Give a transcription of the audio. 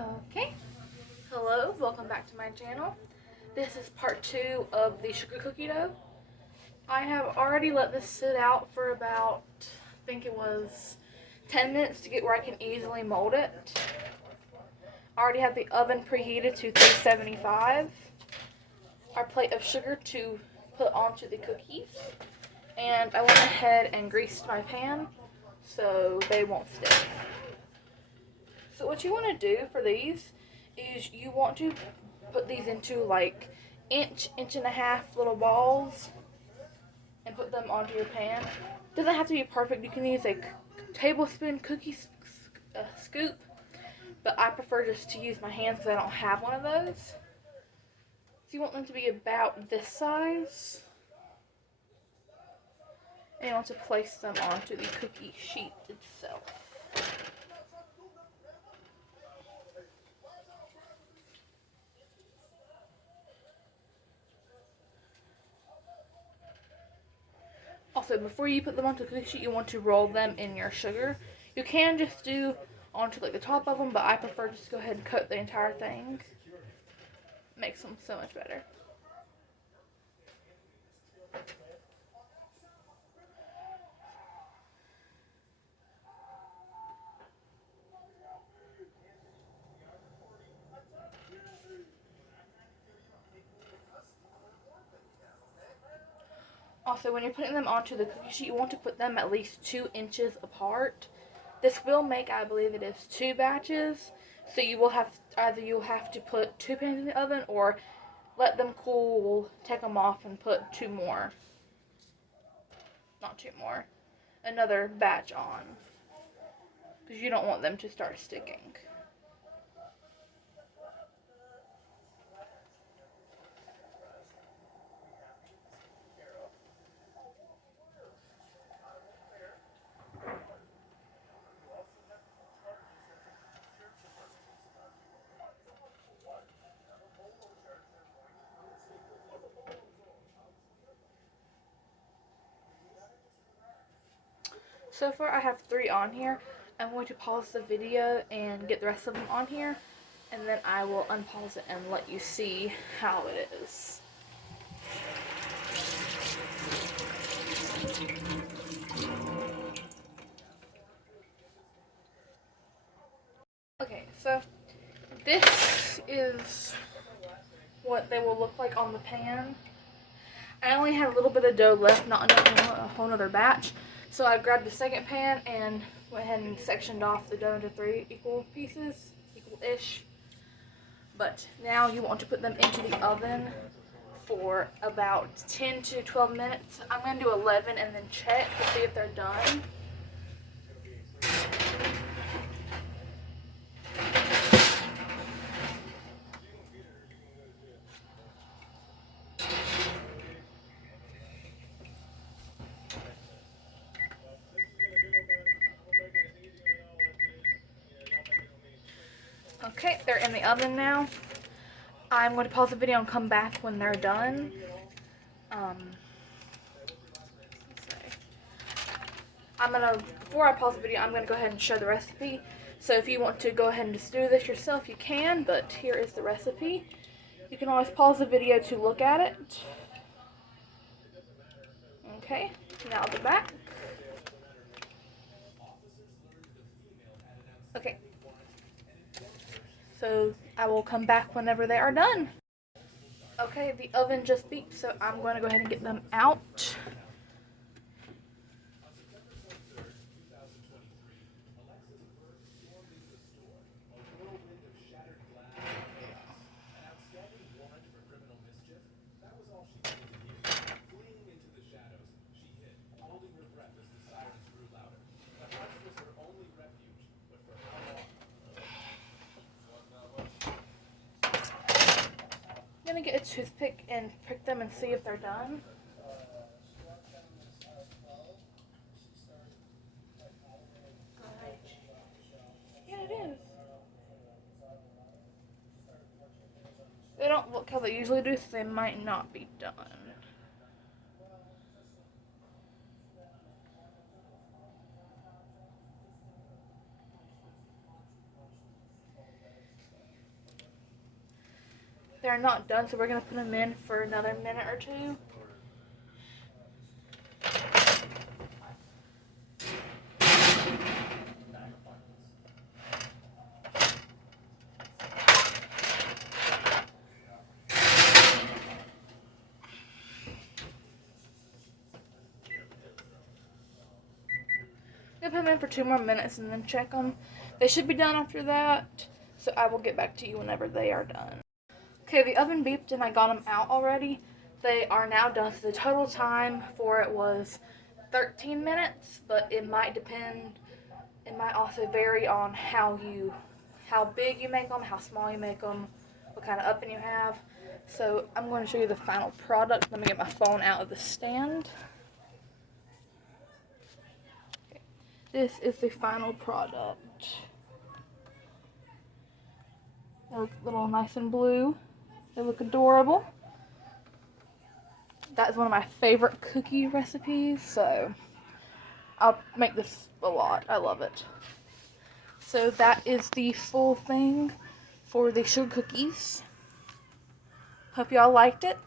Okay, hello, welcome back to my channel. This is part 2 of the sugar cookie dough. I have already let this sit out for about, I think it was 10 minutes to get where I can easily mold it. I already have the oven preheated to 375. Our plate of sugar to put onto the cookies. And I went ahead and greased my pan so they won't stick. So what you want to do for these is you want to put these into like inch and a half little balls and put them onto your pan. Doesn't have to be perfect. You can use a tablespoon cookie scoop, but I prefer just to use my hands because I don't have one of those. So you want them to be about this size. And you want to place them onto the cookie sheet itself. Also, before you put them onto the cookie sheet, you want to roll them in your sugar. You can just do onto like the top of them, but I prefer just to go ahead and coat the entire thing. Makes them so much better. Also, when you're putting them onto the cookie sheet, you want to put them at least 2 inches apart. This will make, I believe it is, 2 batches. So you will have, either you'll have to put 2 pans in the oven or let them cool, take them off and put 2 more. Not 2 more. Another batch on. Because you don't want them to start sticking. So far I have 3 on here. I'm going to pause the video and get the rest of them on here, and then I will unpause it and let you see how it is. Okay, so this is what they will look like on the pan. I only had a little bit of dough left, not enough for a whole nother batch. So I grabbed the second pan and went ahead and sectioned off the dough into 3 equal pieces, equal-ish. But now you want to put them into the oven for about 10 to 12 minutes. I'm going to do 11 and then check to see if they're done. Okay, they're in the oven now. I'm going to pause the video and come back when they're done. Before I pause the video, I'm gonna go ahead and show the recipe. So if you want to go ahead and just do this yourself, you can, but here is the recipe. You can always pause the video to look at it. Okay, now the back. Okay, so I will come back whenever they are done. Okay, the oven just beeped, so I'm going to go ahead and get them out. I'm going to get a toothpick and prick them and see if they're done. Yeah, it is. They don't look how they usually do, so they might not be done. They're not done, so we're going to put them in for another minute or two. I'm going to put them in for 2 more minutes and then check them. They should be done after that, so I will get back to you whenever they are done. Okay, the oven beeped and I got them out already. They are now done, so the total time for it was 13 minutes, but it might depend. It might also vary on how big you make them, how small you make them, what kind of oven you have. So I'm going to show you the final product. Let me get my phone out of the stand. Okay. This is the final product. They look a little nice and blue. They look adorable. That's one of my favorite cookie recipes, so I'll make this a lot. I love it. So that is the full thing for the sugar cookies. Hope y'all liked it.